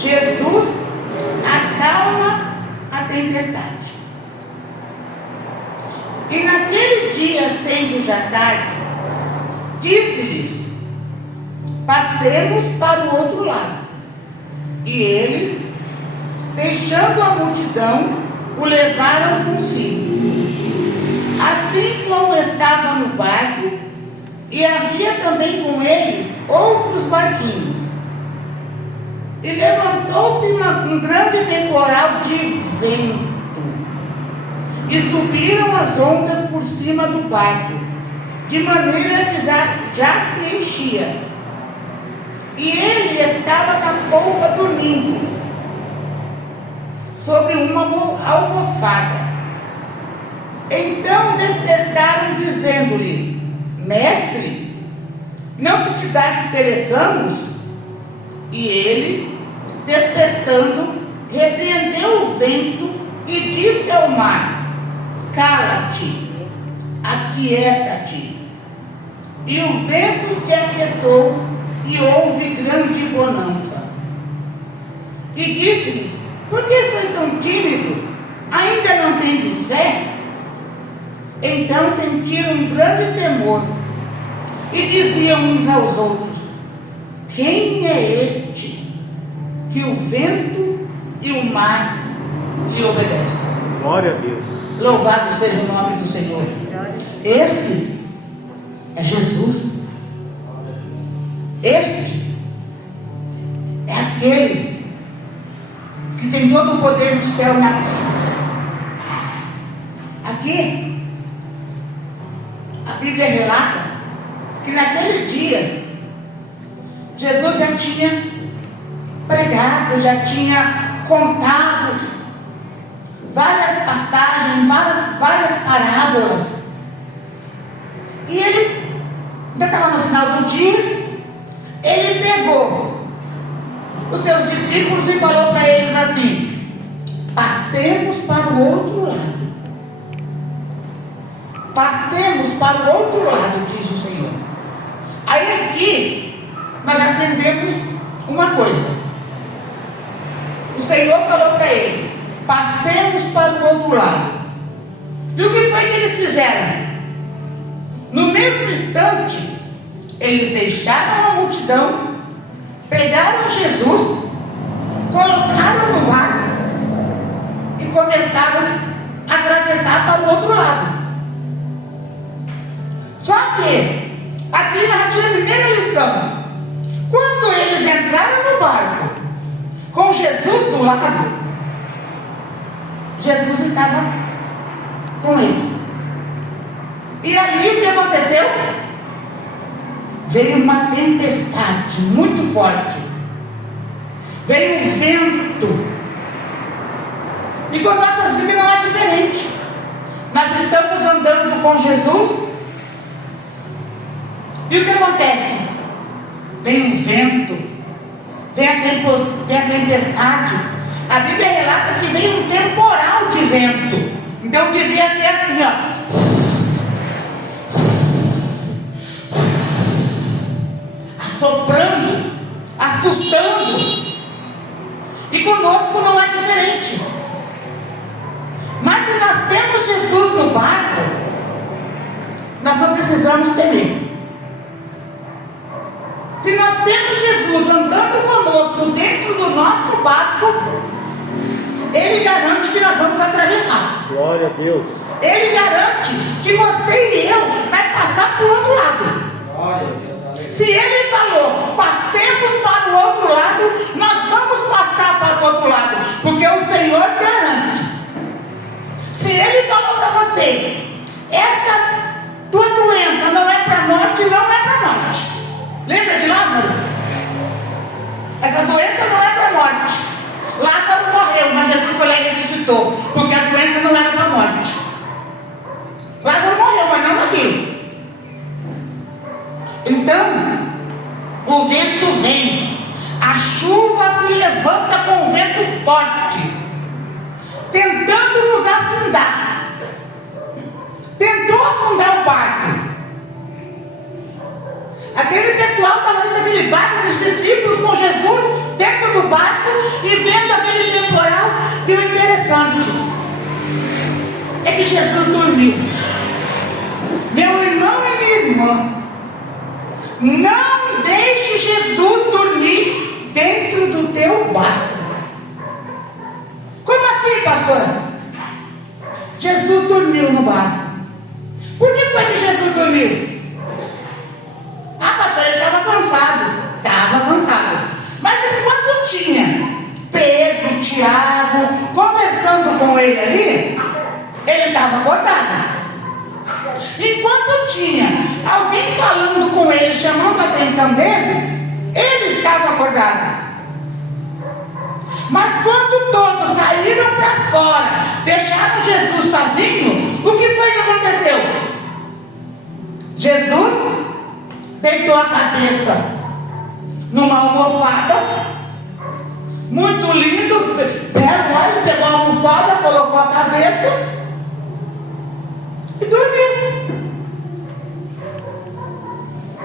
Jesus acalma a tempestade. E naquele dia, sendo já tarde, disse-lhes: passemos para o outro lado. E eles, deixando a multidão, o levaram consigo. Assim como estava no barco, e havia também com ele outros barquinhos. E levantou-se um grande temporal de vento, e subiram as ondas por cima do barco, de maneira que já se enchia. E ele estava na polpa dormindo, sobre uma almofada. Então despertaram, dizendo-lhe: Mestre, não se te dá que pereçamos? E ele, despertando, repreendeu o vento e disse ao mar: cala-te, aquieta-te. E o vento se aquietou, e houve grande bonança. E disse-lhes: por que sois tão tímidos? Ainda não tendes fé? Então sentiram um grande temor, e diziam uns aos outros: quem é este que o vento e o mar lhe obedecem? Glória a Deus. Louvado seja o nome do Senhor. Este é Jesus. Este é aquele que tem todo o poder do céu na terra. Aqui, a Bíblia relata que naquele dia Jesus já tinha pregado, já tinha contado várias passagens, várias parábolas. E ele, ainda estava no final do dia, ele pegou os seus discípulos e falou para eles assim: passemos para o outro lado. Passemos para o outro lado, diz o Senhor. Aí aqui nós aprendemos uma coisa. O Senhor falou para eles: passemos para o outro lado. E o que foi que eles fizeram? No mesmo instante, eles deixaram a multidão, pegaram Jesus, colocaram no barco e começaram a atravessar para o outro lado. Só que aqui nós tinha a primeira lição. Quando eles entraram no barco com Jesus do lado, Jesus estava com eles. E ali o que aconteceu? Veio uma tempestade muito forte. Veio um vento. E com nossas vidas não é diferente. Nós estamos andando com Jesus. E o que acontece? Vem um vento, vem a tempestade. A Bíblia relata que veio um temporal de vento. Então devia ser assim, ó, assoprando, assustando. E conosco não é diferente. Mas se nós temos Jesus no barco, nós não precisamos temer. Se nós temos Jesus andando conosco dentro do nosso barco, Ele garante que nós vamos atravessar. Glória a Deus. Ele garante que você e eu vai passar para o outro lado. Glória a Deus. Se Ele falou, passemos para o outro lado, nós vamos passar para o outro lado, porque o Senhor garante. Se Ele falou para você, essa tua doença não é para a morte, não é para a morte. Lembra de Lázaro? Essa doença não é para a morte. Lázaro morreu, mas Jesus foi lá e ressuscitou, porque a doença não era para a morte. Lázaro morreu, mas não daquilo. Então, o vento vem, a chuva se levanta com um vento forte, tentando nos afundar. Tentou afundar o barco. Aquele pessoal estava dentro daquele barco, os discípulos com Jesus dentro do barco, Jesus dormiu. Meu irmão e minha irmã, não deixe Jesus dormir dentro do teu barco. Como assim, pastora? Jesus dormiu no barco. Por que foi que Jesus dormiu? Ah, pastor, ele estava cansado. Estava cansado. Mas enquanto tinha Pedro, Tiago, conversando com ele ali, ele estava acordado. Enquanto tinha alguém falando com ele, chamando a atenção dele, ele estava acordado. Mas quando todos saíram para fora, deixaram Jesus sozinho, o que foi que aconteceu? Jesus deitou a cabeça numa almofada, muito lindo, ele pegou a almofada, colocou a cabeça e dormiu.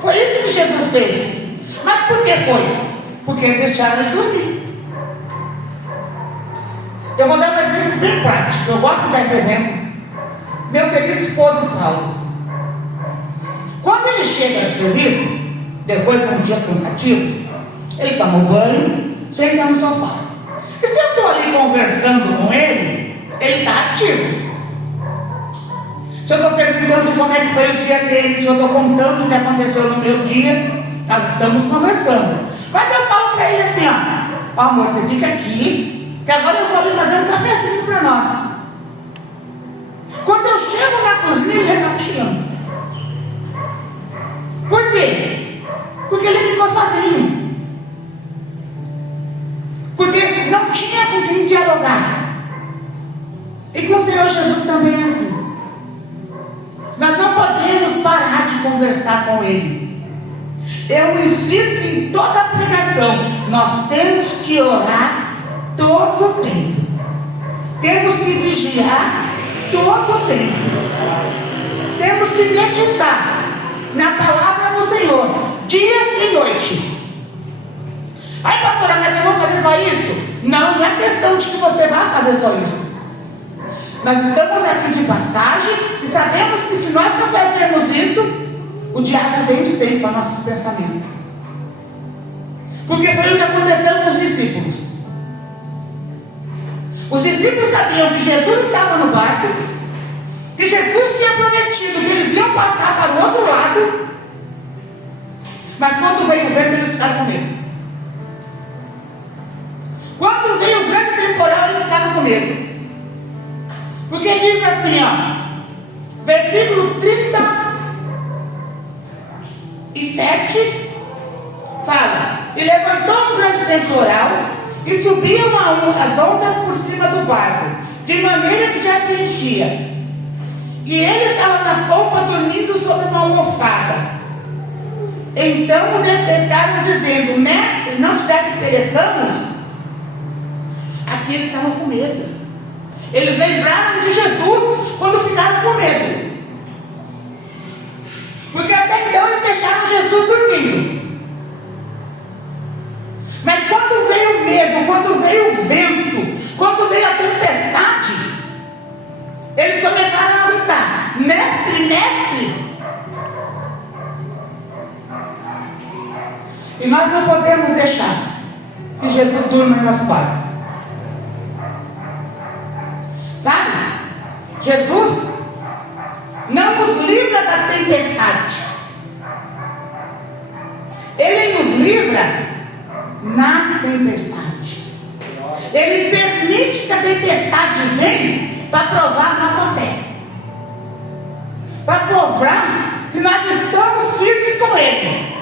Foi isso que Jesus fez. Mas por que foi? Porque deixaram ele dormir. Eu vou dar um exemplo bem prático. Eu gosto desse exemplo. Meu querido esposo Paulo. Quando ele chega no serviço, depois de um dia cansativo, ele toma um banho, senta no sofá. E se eu estou ali conversando com ele, ele está ativo. Se eu estou perguntando como é que foi o dia dele, se eu estou contando o que aconteceu no meu dia, nós estamos conversando. Mas eu falo para ele assim, ó, amor, você fica aqui, que agora eu vou ali fazer um cafezinho para nós. Quando eu chego na cozinha, ele já está cochilando. Por quê? Porque ele ficou sozinho. Porque não tinha com quem dialogar. E com o Senhor Jesus também é assim. Nós não podemos parar de conversar com Ele. Eu insisto em toda a pregação. Nós temos que orar todo o tempo. Temos que vigiar todo o tempo. Temos que meditar na palavra do Senhor, dia e noite. Ai, pastora, mas eu vou fazer só isso? Não, não é questão de que você vai fazer só isso. Nós estamos aqui de passagem e sabemos que se nós não fazermos isso, o diabo vem e ceifa nossos pensamentos. Porque foi o que aconteceu com os discípulos. Os discípulos sabiam que Jesus estava no barco, que Jesus tinha prometido que eles iam passar para o outro lado, mas quando veio o vento, eles ficaram com medo. Quando veio o grande temporal, eles ficaram com medo. Porque diz assim, ó, versículo 37, fala: e levantou um grande temporal, e subiam as ondas por cima do barco, de maneira que já se enchia. E ele estava na polpa dormindo sobre uma almofada. Então o despertaram dizendo: mestre, não te dá que pereçamos? Aqui eles estavam com medo. Eles lembraram de Jesus quando ficaram com medo. Porque até então eles deixaram Jesus dormindo. Mas quando veio o medo, quando veio o vento, quando veio a tempestade, eles começaram a gritar: mestre, mestre. E nós não podemos deixar que Jesus durma em nosso barco. Sabe? Jesus não nos livra da tempestade. Ele nos livra na tempestade. Ele permite que a tempestade venha para provar a nossa fé. Para provar se nós estamos firmes com Ele.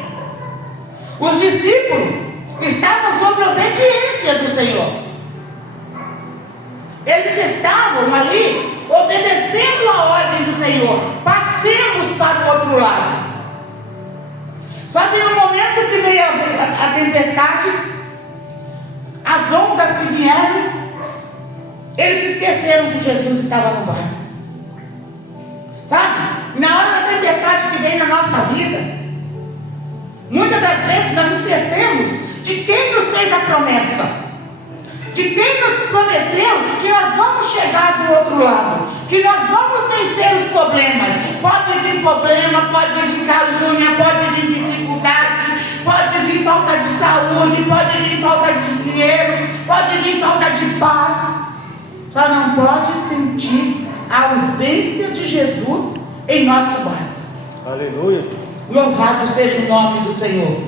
Os discípulos estavam sob a obediência do Senhor. Eles estavam ali obedecendo a ordem do Senhor. Passemos para o outro lado. Só que no momento que veio a tempestade, as ondas que vieram, eles esqueceram que Jesus estava no barco. Sabe? Na hora da tempestade que vem na nossa vida, muitas das vezes nós esquecemos de quem nos fez a promessa. De quem nos prometeu que nós vamos chegar do outro lado. que nós vamos vencer os problemas. Pode vir problema, pode vir calúnia, pode vir dificuldade, pode vir falta de saúde, pode vir falta de dinheiro, pode vir falta de paz. Só não pode sentir a ausência de Jesus em nosso barco. Aleluia. Louvado seja o nome do Senhor.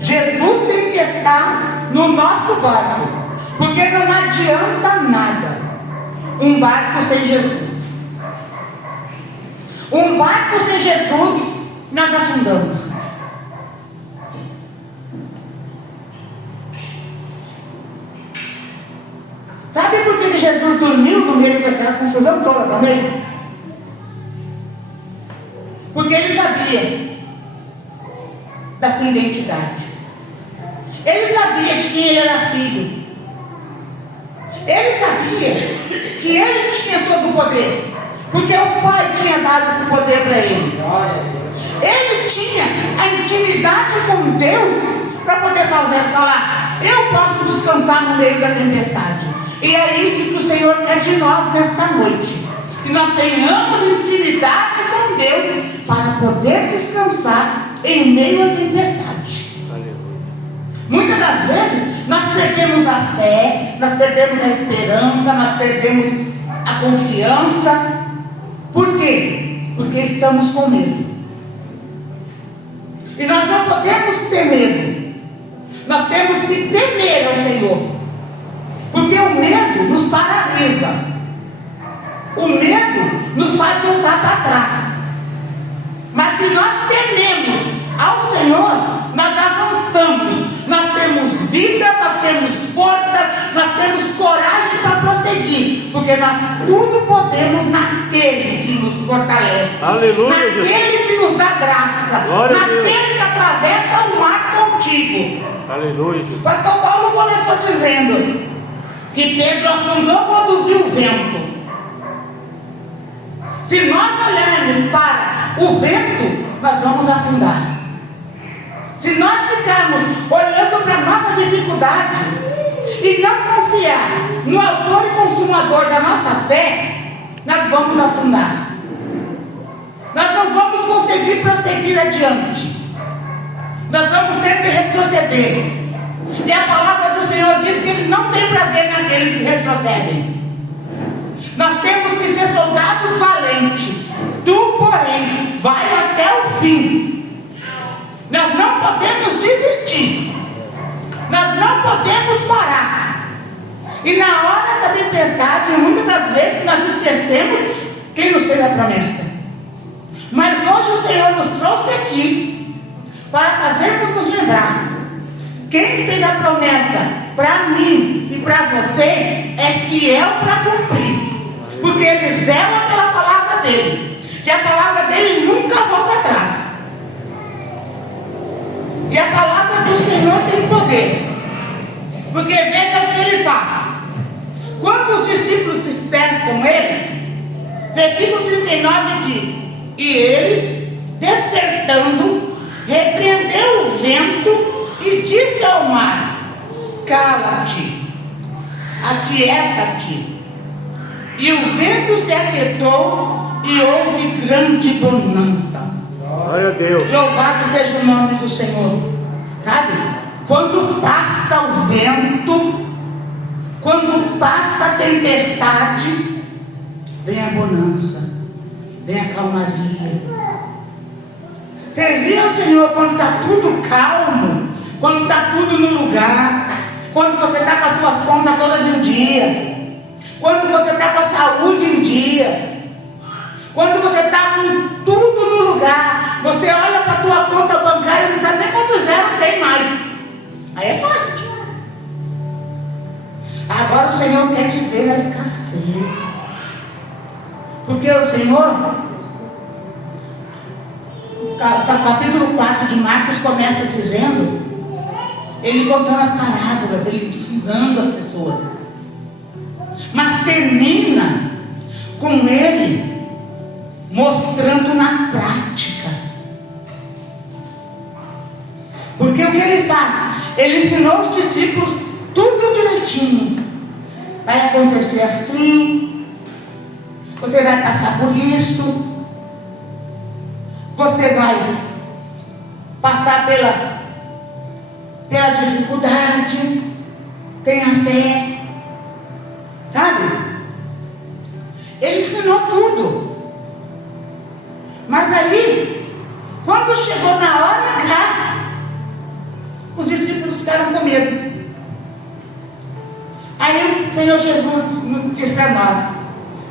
Jesus tem que estar no nosso barco, porque não adianta nada um barco sem Jesus. Um barco sem Jesus, nós afundamos. Sabe por que Jesus dormiu no meio daquela confusão toda também? Porque ele sabia da sua identidade. Ele sabia de quem ele era filho. Ele sabia que ele tinha todo o poder, porque o Pai tinha dado esse poder para ele. Ele tinha a intimidade com Deus para poder falar: eu posso descansar no meio da tempestade. E é isso que o Senhor quer de nós nesta noite, que nós tenhamos intimidade com Deus para poder descansar em meio à tempestade. Muitas das vezes nós perdemos a fé, nós perdemos a esperança, nós perdemos a confiança. Por quê? Porque estamos com medo. E nós não podemos ter medo. Nós temos que temer ao Senhor, porque o medo nos paralisa. O medo nos faz voltar para trás. Mas se nós tememos ao Senhor, nós avançamos. Nós temos vida, nós temos força, nós temos coragem para prosseguir, porque nós tudo podemos naquele que nos fortalece. Aleluia, naquele que nos dá graça. Glória naquele que atravessa o mar contigo. Aleluia. O pastor Paulo começou dizendo que Pedro afundou quando viu o vento. Se nós olharmos para o vento, nós vamos afundar. Se nós ficarmos olhando para a nossa dificuldade e não confiar no autor e consumador da nossa fé, nós vamos afundar. Nós não vamos conseguir prosseguir adiante. Nós vamos sempre retroceder. E a palavra do Senhor diz que Ele não tem prazer naqueles que retrocedem. Nós temos que ser soldados valentes. Tu, porém, vai até o fim. Nós não podemos desistir. Nós não podemos parar. E na hora da tempestade, muitas das vezes nós esquecemos quem nos fez a promessa. Mas hoje o Senhor nos trouxe aqui para fazermos nos lembrar: quem fez a promessa para mim e para você é fiel para cumprir. Porque Ele zela pela palavra dele. Que a palavra dele nunca volta atrás. E a palavra do Senhor tem poder. Porque veja o que Ele faz. Quando os discípulos esperam com Ele, versículo 39 diz: e Ele, despertando, repreendeu o vento e disse ao mar: cala-te, aquieta-te. E o vento se aquietou e houve grande bonança. Glória a Deus. Louvado seja o nome do Senhor. Sabe? Quando passa o vento, quando passa a tempestade, vem a bonança, vem a calmaria. Servir ao Senhor quando está tudo calmo, quando está tudo no lugar, quando você está com as suas contas todas em dia, quando você está com a saúde em dia, quando você está com tudo no lugar, você olha para a tua conta bancária e não sabe nem quanto zero tem mais. Aí é fácil. Agora o Senhor quer te ver na escassez. Porque o Senhor, capítulo 4 de Marcos começa dizendo, Ele contando as parábolas, Ele ensinando as pessoas. Mas termina com Ele mostrando na prática. Porque o que Ele faz? Ele ensinou os discípulos tudo direitinho. Vai acontecer assim, Você vai passar por isso. Você vai passar pela dificuldade. Tenha fé. Sabe? Ele ensinou tudo. Mas aí, quando chegou na hora H, os discípulos ficaram com medo. Aí o Senhor Jesus diz para nós: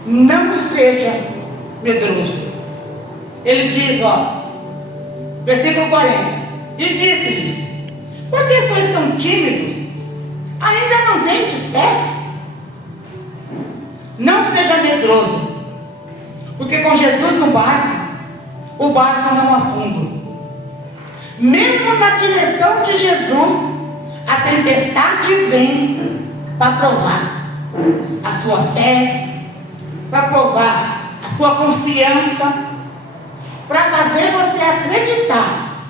não seja medroso. Ele diz, versículo 40, e disse-lhes: por que sois tão tímidos? Ainda não tendes fé? Não seja medroso, porque com Jesus no barco, o barco não afunda. Mesmo na direção de Jesus, a tempestade vem para provar a sua fé, para provar a sua confiança, para fazer você acreditar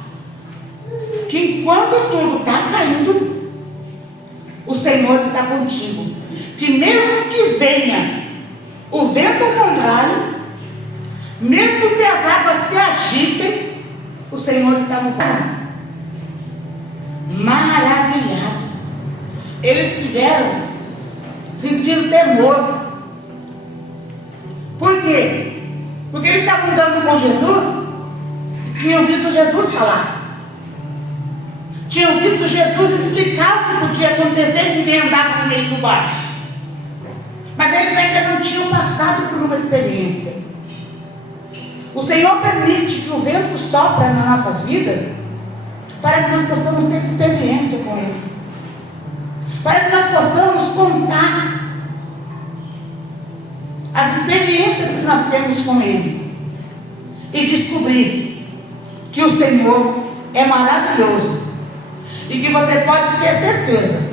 que enquanto tudo está caindo, o Senhor está contigo. Que mesmo que venha o vento contrário, mesmo que as águas se agitem, o Senhor está no barco. Maravilhado. Eles sentiram temor. Por quê? Porque eles estavam andando com Jesus e tinham visto Jesus falar. Tinham visto Jesus explicar o que podia acontecer de quem andava com ele no barco. Mas eles ainda não tinham passado por uma experiência. O Senhor permite que o vento sopre nas nossas vidas para que nós possamos ter experiência com Ele, para que nós possamos contar as experiências que nós temos com Ele e descobrir que o Senhor é maravilhoso e que você pode ter certeza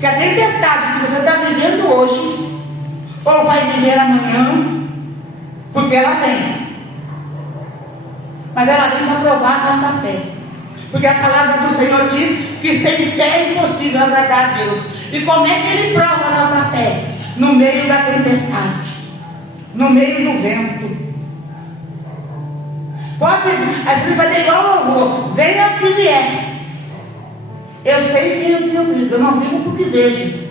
que a tempestade que você está vivendo hoje ou vai viver amanhã, porque ela vem, mas ela vem para provar a nossa fé. Porque a palavra do Senhor diz que sem fé é impossível agradar a Deus. E como é que Ele prova a nossa fé? No meio da tempestade, no meio do vento. Pode, a gente vai ter igual ao avô: venha o que vier. Eu sei quem eu vivo, eu não vivo porque vejo.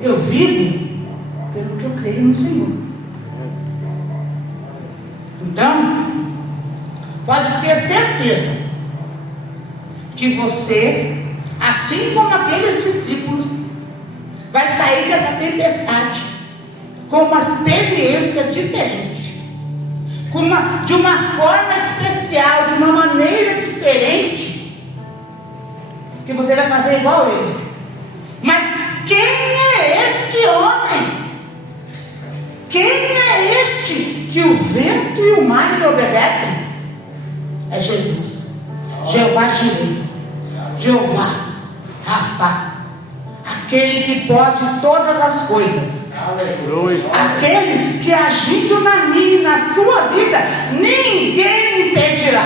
Eu vivo pelo que eu creio no Senhor. Então, pode ter certeza que você, assim como aqueles discípulos, vai sair dessa tempestade com uma experiência diferente, de uma forma especial, de uma maneira diferente, que você vai fazer igual eles. Mas quem é este homem? Quem é este que o vento e o mar lhe obedecem? É Jesus, Jeová Jireh, Jeová Rafa, aquele que pode todas as coisas, aquele que agindo na minha e na sua vida, ninguém impedirá.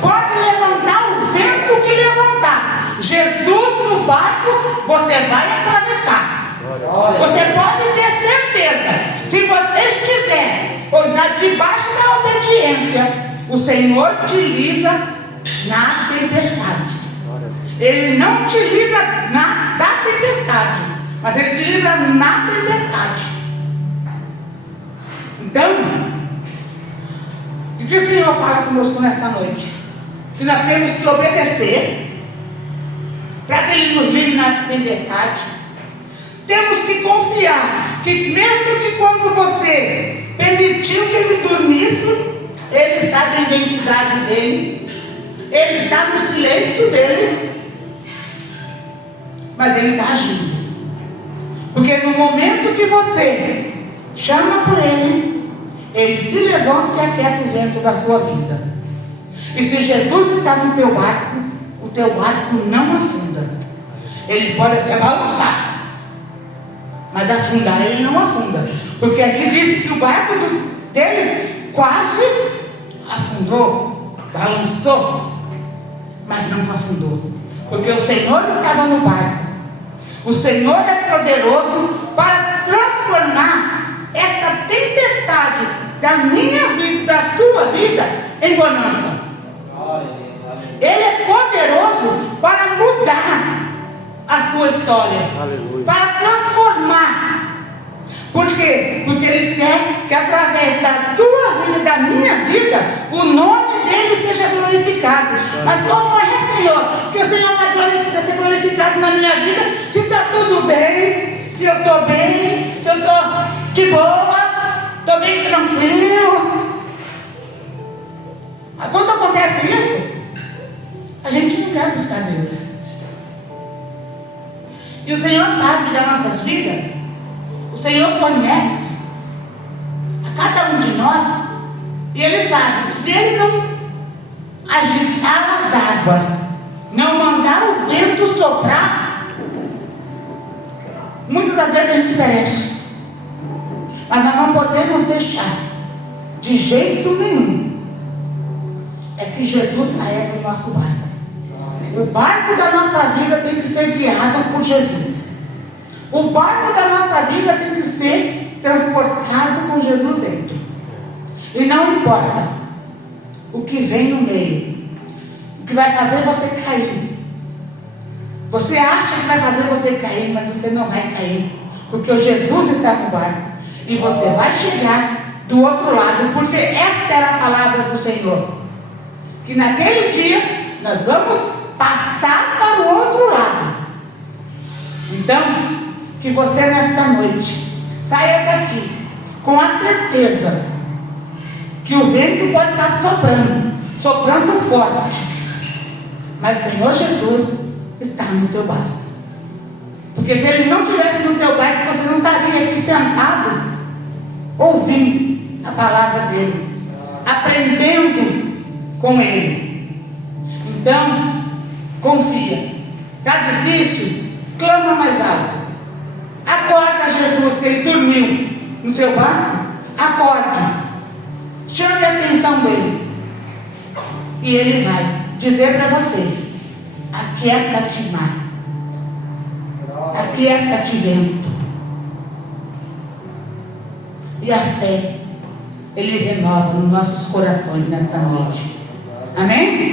Pode levantar o vento que levantar, Jesus no barco, você vai atravessar. Você pode ter certeza, se você estiver debaixo da obediência, o Senhor te livra na tempestade. Ele não te livra da tempestade, mas Ele te livra na tempestade. Então, o que o Senhor fala conosco nesta noite? Que nós temos que obedecer para que Ele nos livre na tempestade. Temos que confiar que mesmo que quando você permitiu que Ele dormisse, Ele sabe a identidade dele, Ele está no silêncio dele, mas Ele está agindo. Porque no momento que você chama por Ele, Ele se levanta e aquieta o vento da sua vida. E se Jesus está no teu barco, o teu barco não afunda. Ele pode até balançar, mas afundar ele não afunda. Porque aqui diz que o barco dele quase afundou, balançou, mas não afundou, porque o Senhor estava no barco. O Senhor é poderoso para transformar essa tempestade da minha vida, da sua vida, em bonança. Ele é poderoso para mudar a sua história. Aleluia. Para transformar. Por quê? Porque Ele quer que através da tua vida e da minha vida, o nome dele seja glorificado. Mas como é, Senhor, que o Senhor vai ser glorificado na minha vida, se está tudo bem, se eu estou bem, se eu estou de boa, estou bem tranquilo. Quando acontece isso, a gente não quer buscar Deus. E o Senhor sabe das nossas vidas. O Senhor conhece a cada um de nós. E Ele sabe que se Ele não agitar as águas, não mandar o vento soprar, muitas das vezes a gente perece. Mas nós não podemos deixar de jeito nenhum é que Jesus saia do nosso barco. O barco da nossa vida tem que ser guiado por Jesus. O barco da nossa vida tem que ser transportado com Jesus dentro. E não importa o que vem no meio, o que vai fazer você cair. Você acha que vai fazer você cair, mas você não vai cair, porque o Jesus está no barco. E você vai chegar do outro lado, porque esta era a palavra do Senhor. Que naquele dia nós vamos passar para o outro lado. Então, que você nesta noite saia daqui com a certeza que o vento pode estar soprando forte, mas o Senhor Jesus está no teu barco. Porque se Ele não estivesse no teu barco, você não estaria aqui sentado ouvindo a palavra dEle, aprendendo com Ele. Então, confia. Está difícil? Clama mais alto. Acorda, Jesus, que Ele dormiu no seu barco. Acorde. Chame a atenção dEle. E Ele vai dizer para você: aquieta-te, mar. Aquieta-te, vento. E a fé Ele renova nos nossos corações nesta noite. Amém?